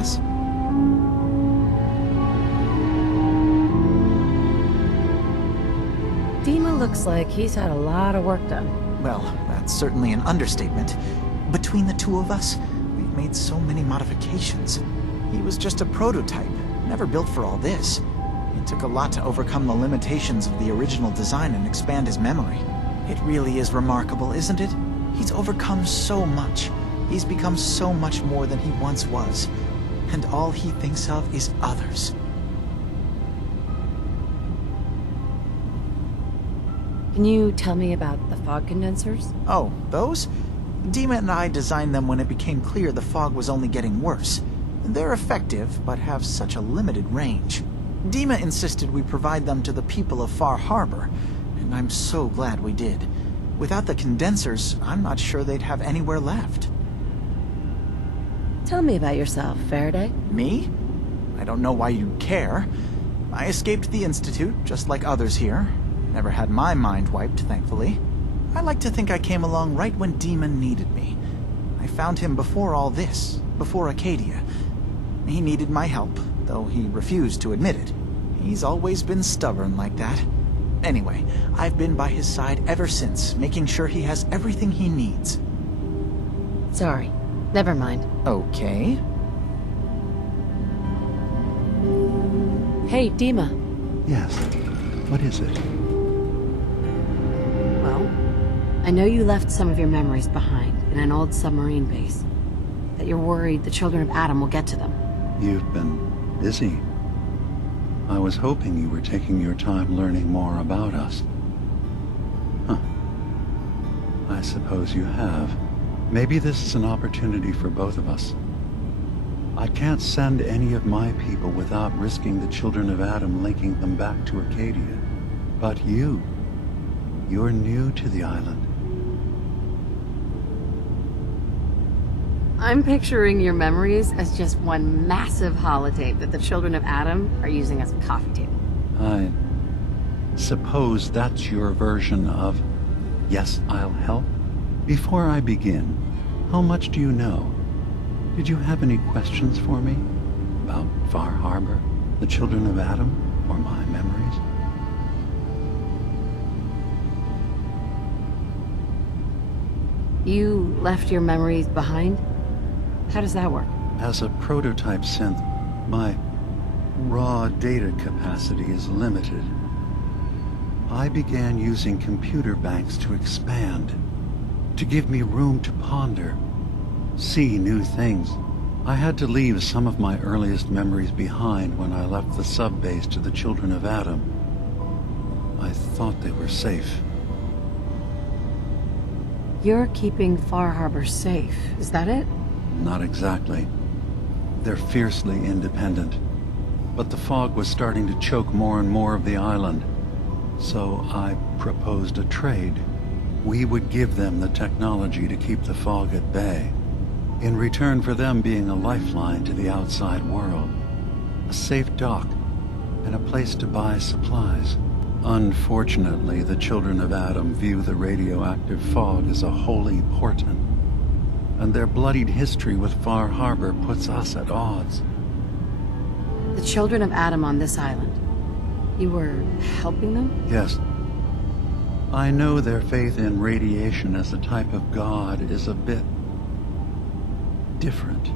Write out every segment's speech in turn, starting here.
guess. Dima looks like he's had a lot of work done. Well, that's certainly an understatement. Between the two of us, we've made so many modifications. He was just a prototype, never built for all this. It took a lot to overcome the limitations of the original design and expand his memory. It really is remarkable, isn't it? He's overcome so much. He's become so much more than he once was. And all he thinks of is others. Can you tell me about the fog condensers? Oh, those? Dima and I designed them when it became clear the fog was only getting worse. They're effective, but have such a limited range. Dima insisted we provide them to the people of Far Harbor, and I'm so glad we did. Without the condensers, I'm not sure they'd have anywhere left. Tell me about yourself, Faraday. Me? I don't know why you'd care. I escaped the Institute, just like others here. Never had my mind wiped, thankfully. I like to think I came along right when Dima needed me. I found him before all this, before Acadia. He needed my help, though he refused to admit it. He's always been stubborn like that. Anyway, I've been by his side ever since, making sure he has everything he needs. Sorry. Never mind. Okay. Hey, Dima. Yes. What is it? Well, I know you left some of your memories behind in an old submarine base. That you're worried the children of Adam will get to them. You've been busy. I was hoping you were taking your time learning more about us. Huh. I suppose you have. Maybe this is an opportunity for both of us. I can't send any of my people without risking the children of Adam linking them back to Acadia. But you're new to the island. I'm picturing your memories as just one massive holotape that the children of Adam are using as a coffee table. I suppose that's your version of, yes, I'll help? Before I begin, how much do you know? Did you have any questions for me? About Far Harbor, the children of Adam, or my memories? You left your memories behind? How does that work? As a prototype synth, my raw data capacity is limited. I began using computer banks to expand, to give me room to ponder, see new things. I had to leave some of my earliest memories behind when I left the sub-base to the children of Adam. I thought they were safe. You're keeping Far Harbor safe, is that it? Not exactly. They're fiercely independent. But the fog was starting to choke more and more of the island. So I proposed a trade. We would give them the technology to keep the fog at bay, in return for them being a lifeline to the outside world, a safe dock, and a place to buy supplies. Unfortunately, the children of Adam view the radioactive fog as a holy portent, and their bloodied history with Far Harbor puts us at odds. The children of Adam on this island. You were helping them? Yes. I know their faith in radiation as a type of god is a bit different,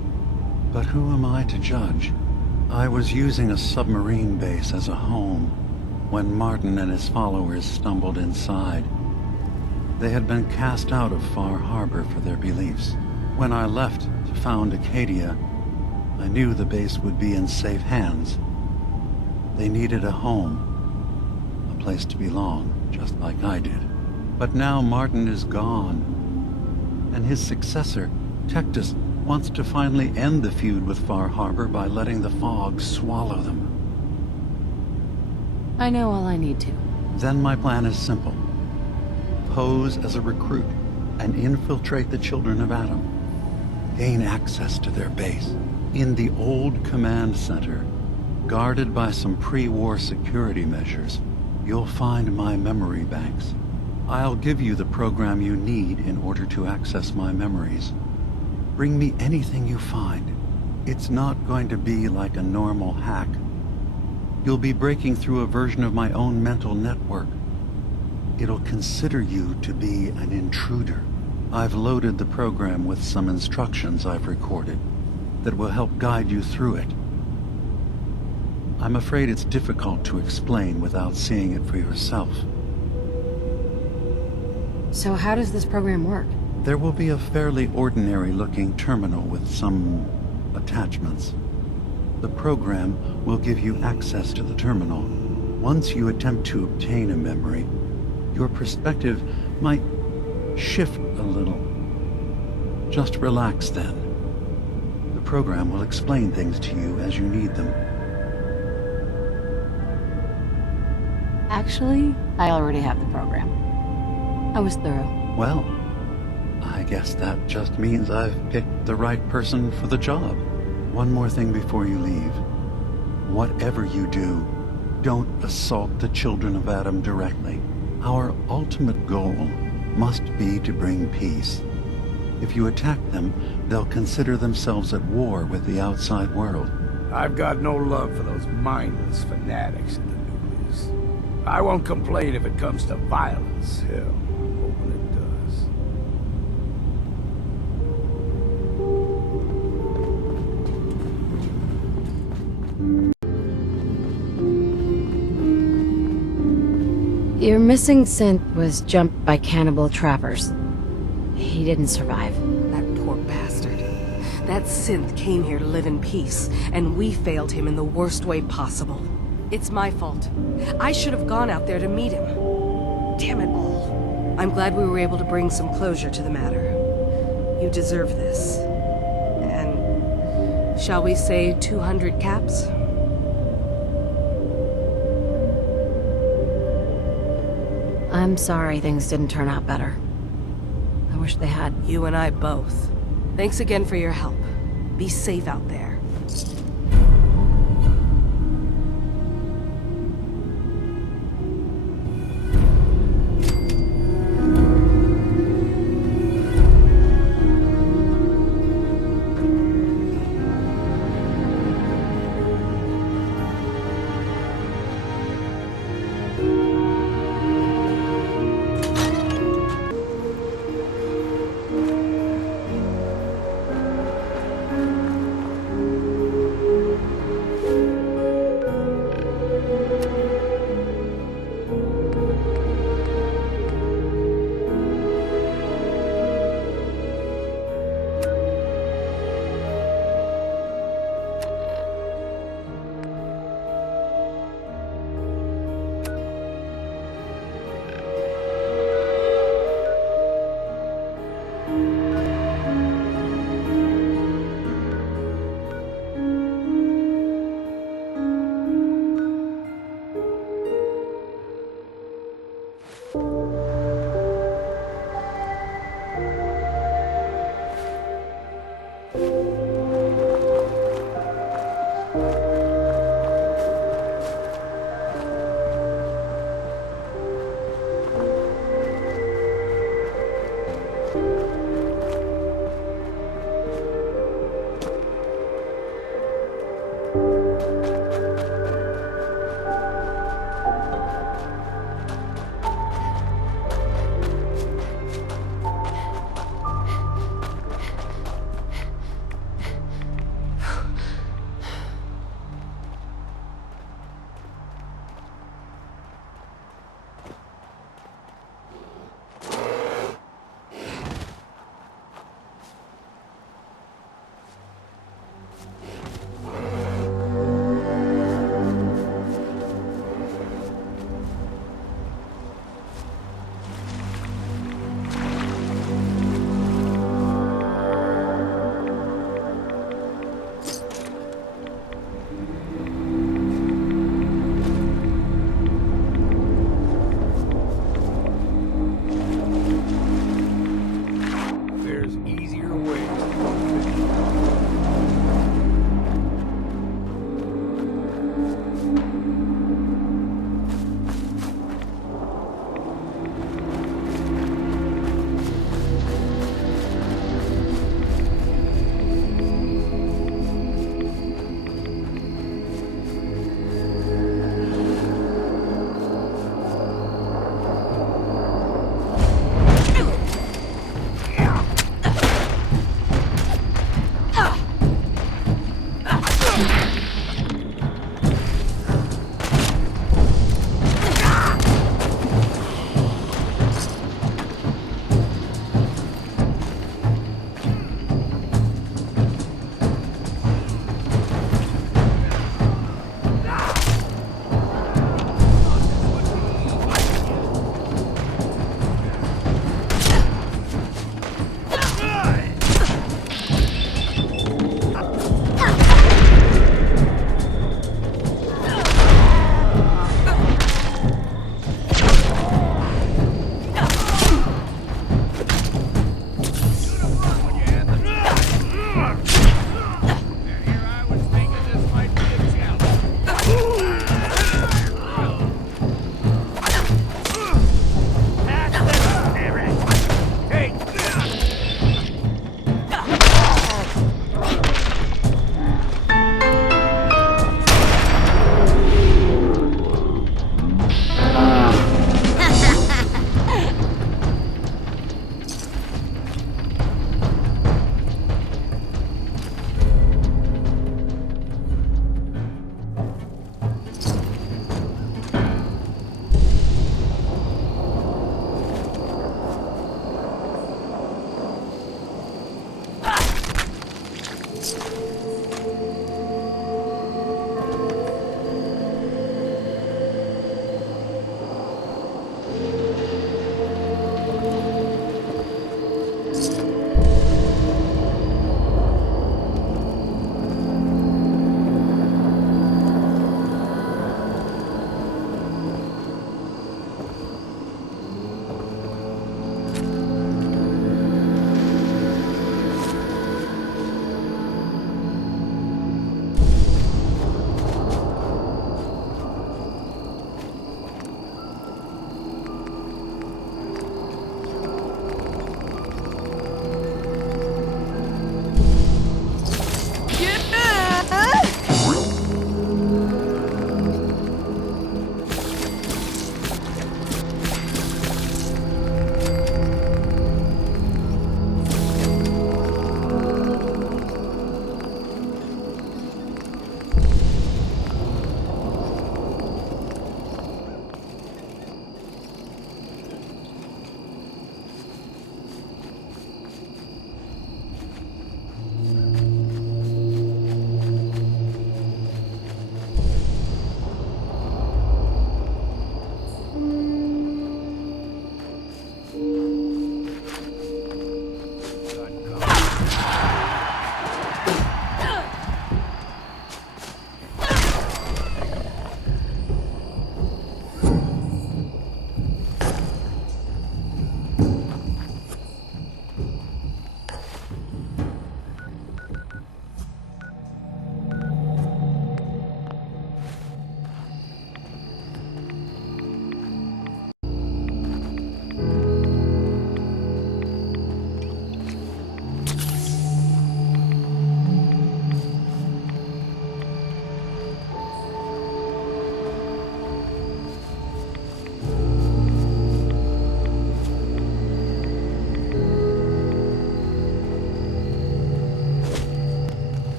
but who am I to judge? I was using a submarine base as a home when Martin and his followers stumbled inside. They had been cast out of Far Harbor for their beliefs. When I left to found Acadia, I knew the base would be in safe hands. They needed a home, a place to belong, just like I did. But now Martin is gone, and his successor, Tectus, wants to finally end the feud with Far Harbor by letting the fog swallow them. I know all I need to. Then my plan is simple. Pose as a recruit and infiltrate the children of Adam. Gain access to their base in the old command center, guarded by some pre-war security measures. You'll find my memory banks. I'll give you the program you need in order to access my memories. Bring me anything you find. It's not going to be like a normal hack. You'll be breaking through a version of my own mental network. It'll consider you to be an intruder. I've loaded the program with some instructions I've recorded that will help guide you through it. I'm afraid it's difficult to explain without seeing it for yourself. So how does this program work? There will be a fairly ordinary-looking terminal with some attachments. The program will give you access to the terminal. Once you attempt to obtain a memory, your perspective might shift a little. Just relax then. The program will explain things to you as you need them. Actually, I already have the program. I was thorough. Well, I guess that just means I've picked the right person for the job. One more thing before you leave. Whatever you do, don't assault the children of Adam directly. Our ultimate goal must be to bring peace. If you attack them, they'll consider themselves at war with the outside world. I've got no love for those mindless fanatics in the nucleus. I won't complain if it comes to violence. Hell, hoping it does. Your missing synth was jumped by cannibal trappers. He didn't survive. That poor bastard. That synth came here to live in peace, and we failed him in the worst way possible. It's my fault. I should have gone out there to meet him. Damn it all. I'm glad we were able to bring some closure to the matter. You deserve this. And shall we say 200 caps? I'm sorry things didn't turn out better. I wish they had. You and I both. Thanks again for your help. Be safe out there.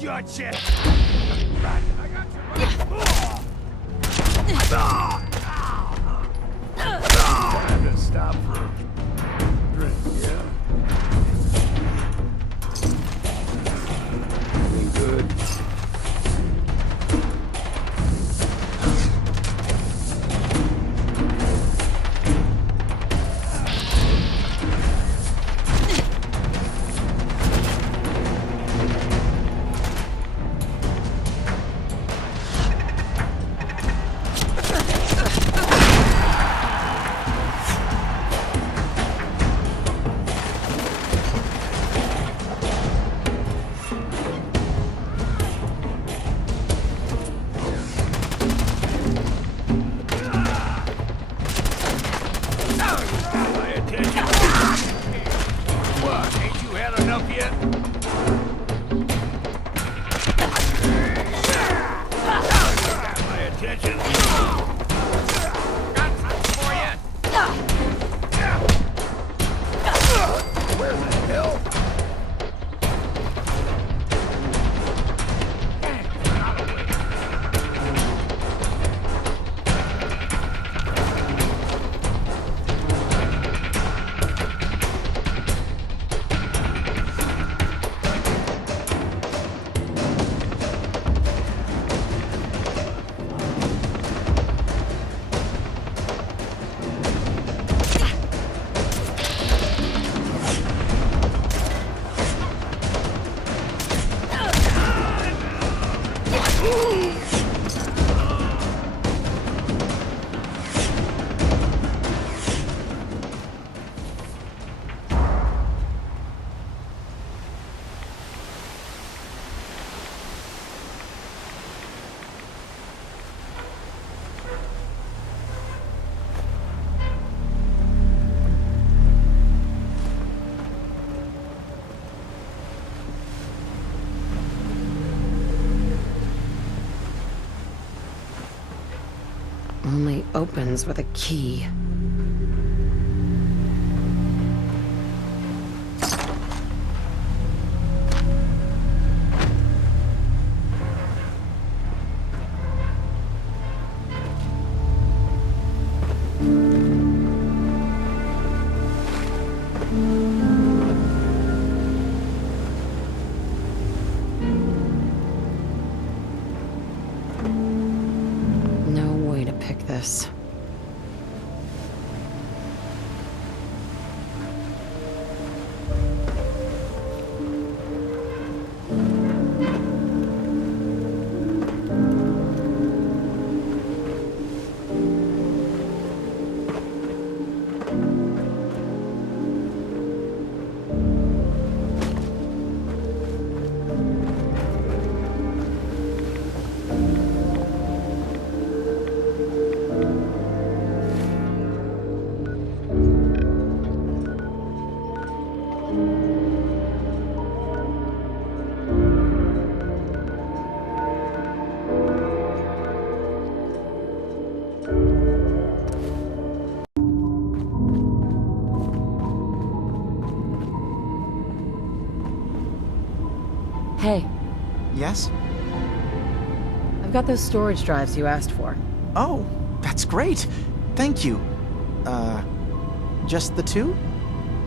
hold your shit! Right, I got you. Time to stop for a drink, yeah? Anything good? My attention. What, ain't you had enough yet? Got my attention. Got something for you. Where the hell? Only opens with a key. No way to pick this. Hey, Yes? I've got those storage drives you asked for. Oh, that's great. Thank you. Just the two?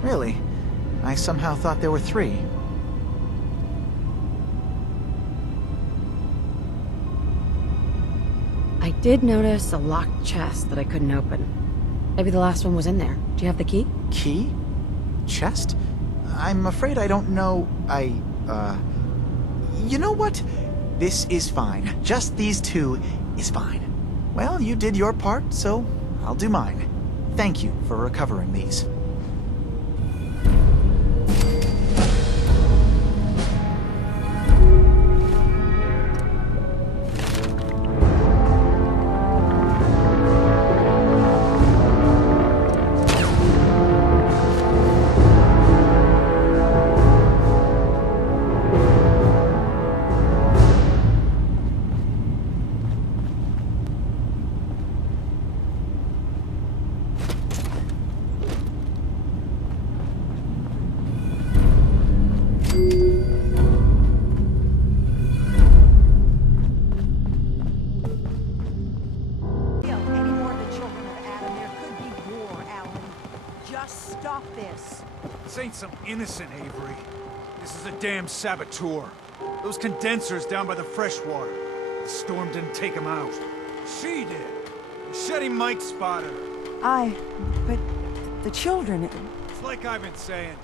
Really? I somehow thought there were three. I did notice a locked chest that I couldn't open. Maybe the last one was in there. Do you have the key? Key? Chest? I'm afraid I don't know. You know what? This is fine. Just these two is fine. Well, you did your part, so I'll do mine. Thank you for recovering these. innocent, Avery. This is a damn saboteur. Those condensers down by the freshwater. The storm didn't take them out. She did. Shetty Mike spotted her. But the children... It's like I've been saying.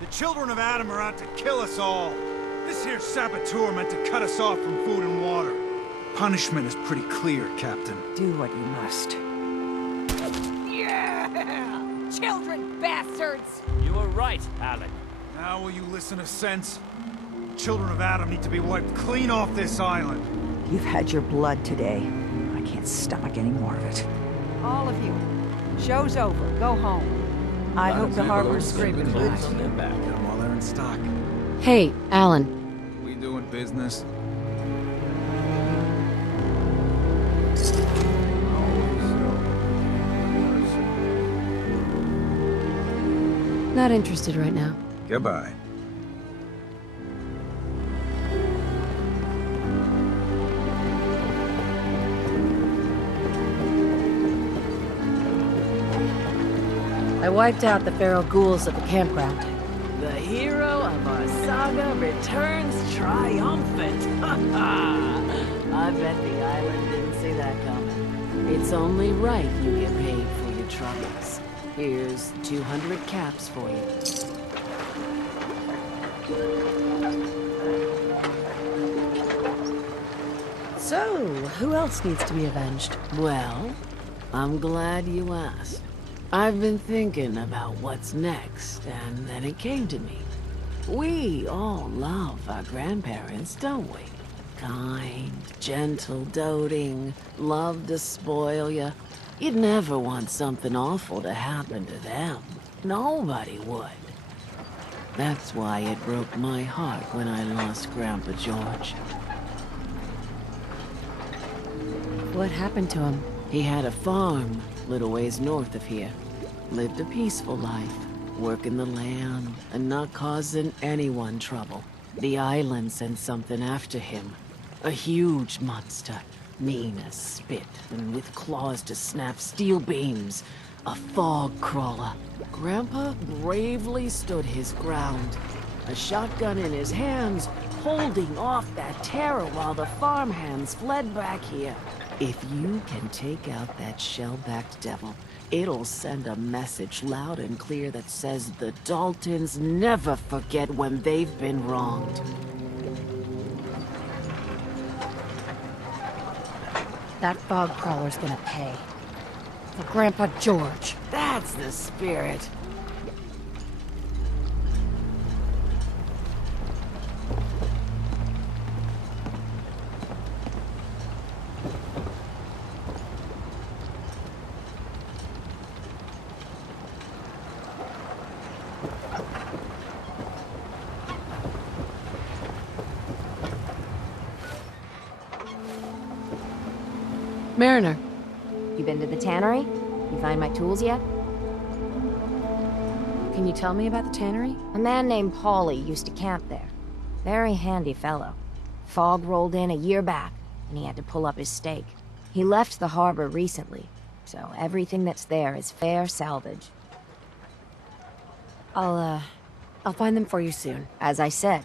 The children of Adam are out to kill us all. This here saboteur meant to cut us off from food and water. Punishment is pretty clear, Captain. Do what you must. Yeah! Children bastards! You were right, Alan. Now will you listen to sense? The children of Adam need to be wiped clean off this island. You've had your blood today. I can't stomach any more of it. All of you. Show's over. Go home. I hope the harbor's scraping by. Get them while they're in stock. Hey, Alan. We doing business? Not interested right now. Goodbye. I wiped out the feral ghouls at the campground. The hero of our saga returns triumphant. I bet the island didn't see that coming. It's only right you get paid for your troubles. Here's 200 caps for you. So, who else needs to be avenged? Well, I'm glad you asked. I've been thinking about what's next, and then it came to me. We all love our grandparents, don't we? Kind, gentle, doting, love to spoil you. You'd never want something awful to happen to them. Nobody would. That's why it broke my heart when I lost Grandpa George. What happened to him? He had a farm, little ways north of here. Lived a peaceful life, working the land and not causing anyone trouble. The island sent something after him. A huge monster, mean as spit and with claws to snap steel beams. A fog crawler. Grandpa bravely stood his ground. A shotgun in his hands, holding off that terror while the farmhands fled back here. If you can take out that shell-backed devil, it'll send a message loud and clear that says the Daltons never forget when they've been wronged. That fog crawler's gonna pay. For Grandpa George. That's the spirit. Mariner. You been to the tannery? You find my tools yet? Can you tell me about the tannery? A man named Paulie used to camp there. Very handy fellow. Fog rolled in a year back, and he had to pull up his stake. He left the harbor recently, so everything that's there is fair salvage. I'll find them for you soon. As I said,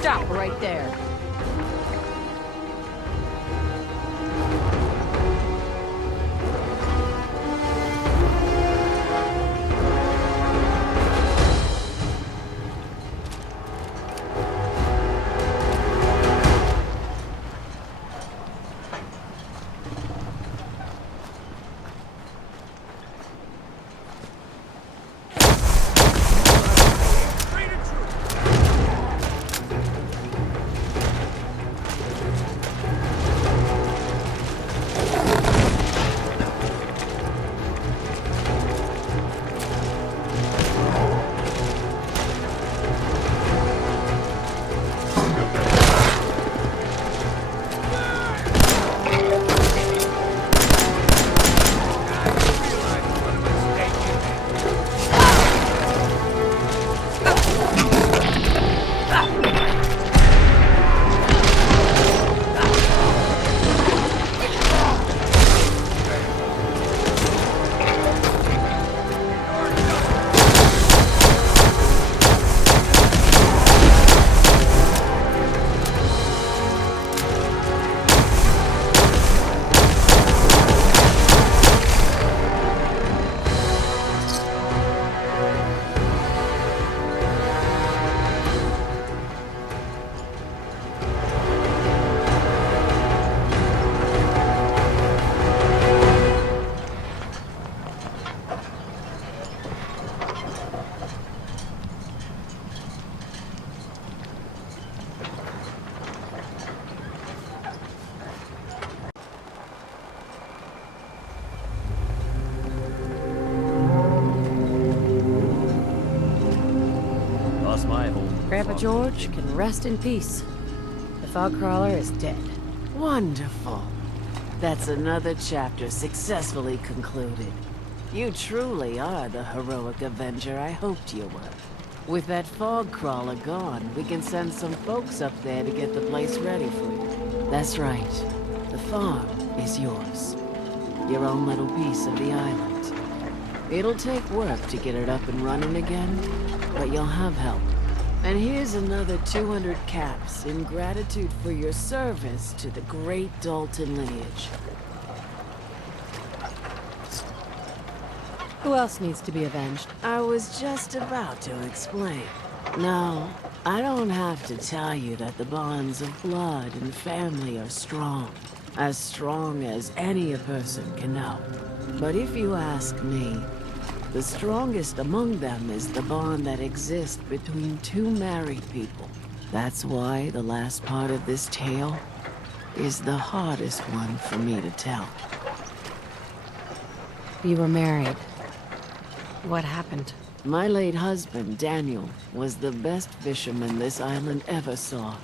Stop right there. Grandpa George can rest in peace. The fog crawler is dead. Wonderful. That's another chapter successfully concluded. You truly are the heroic Avenger I hoped you were. With that fog crawler gone, we can send some folks up there to get the place ready for you. That's right. The farm is yours. Your own little piece of the island. It'll take work to get it up and running again, but you'll have help. And here's another 200 caps in gratitude for your service to the great Dalton lineage. Who else needs to be avenged? I was just about to explain. No, I don't have to tell you that the bonds of blood and family are strong. As strong as any a person can know. But if you ask me, the strongest among them is the bond that exists between two married people. That's why the last part of this tale is the hardest one for me to tell. You were married. What happened? My late husband, Daniel, was the best fisherman this island ever saw.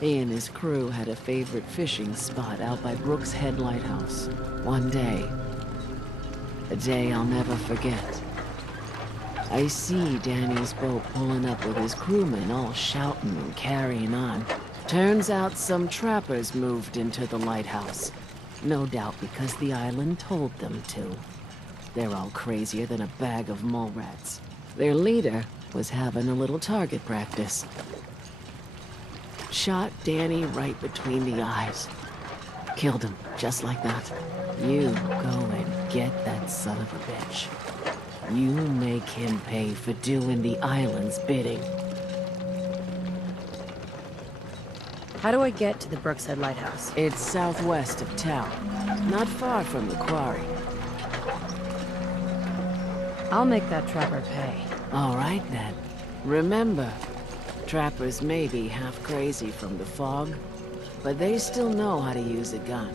He and his crew had a favorite fishing spot out by Brooks Head Lighthouse. One day, a day I'll never forget, I see Danny's boat pulling up with his crewmen all shouting and carrying on. Turns out some trappers moved into the lighthouse. No doubt because the island told them to. They're all crazier than a bag of mole rats. Their leader was having a little target practice. Shot Danny right between the eyes. Killed him, just like that. You go and get that son of a bitch. You make him pay for doing the island's bidding. How do I get to the Brookshead Lighthouse? It's southwest of town, not far from the quarry. I'll make that trapper pay. All right then. Remember, trappers may be half crazy from the fog, but they still know how to use a gun.